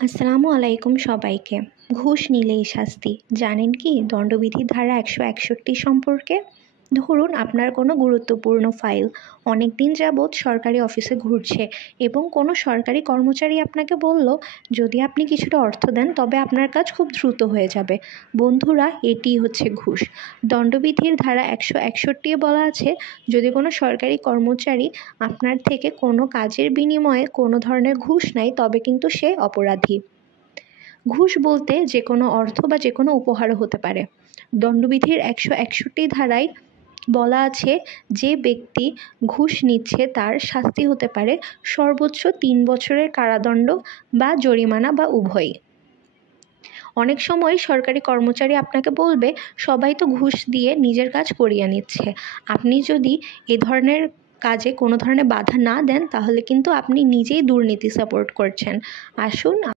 আসসালামু আলাইকুম সবাইকে। ঘুষ নিলেই শাস্তি, জানেন কি দণ্ডবিধির ধারা 161 সম্পর্কে? ধরুন আপনার কোনো গুরুত্বপূর্ণ ফাইল অনেক দিন যাবৎ সরকারি অফিসে ঘুরছে এবং কোনো সরকারি কর্মচারী আপনাকে বলল, যদি আপনি কিছুটা অর্থ দেন তবে আপনার কাজ খুব দ্রুত হয়ে যাবে। বন্ধুরা, এটিই হচ্ছে ঘুষ। দণ্ডবিধির ধারা 161 বলা আছে, যদি কোনো সরকারি কর্মচারী আপনার থেকে কোনো কাজের বিনিময়ে কোনো ধরনের ঘুষ নেয় তবে কিন্তু সে অপরাধী। ঘুষ বলতে যে কোনো অর্থ বা যে কোনো উপহারও হতে পারে। দণ্ডবিধির 161 ধারায় বলা আছে, যে ব্যক্তি ঘুষ নিচ্ছে তার শাস্তি হতে পারে সর্বোচ্চ 3 বছরের কারাদণ্ড বা জরিমানা বা উভয়ই। অনেক সময় সরকারি কর্মচারী আপনাকে বলবে, সবাই তো ঘুষ দিয়ে নিজের কাজ করিয়ে নিচ্ছে। আপনি যদি এ ধরনের কাজে কোনো ধরনের বাধা না দেন তাহলে কিন্তু আপনি নিজেই দুর্নীতি সাপোর্ট করছেন। আসুন